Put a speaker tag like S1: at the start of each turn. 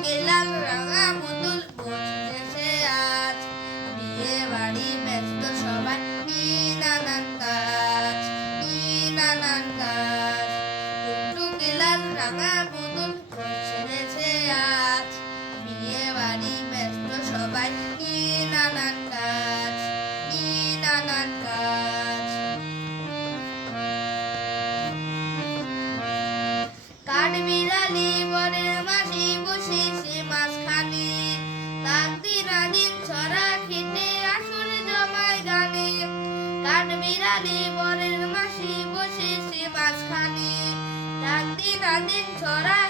S1: গেলাম রাঙা পুতুল বসেছে আজ বিয়ে বাড়ি ব্যস্ত সবাই কি নানান কাজ কি নানান কাজ টুকটু গেলাম রাঙা পুতুল বসেছে আজ বিয়ে বাড়ি ব্যস্ত সবাই কি নানান কাজ কি রাধে বরের মাসি বসেছে মাঝখানে। ডাক দিন আদিন ছড়া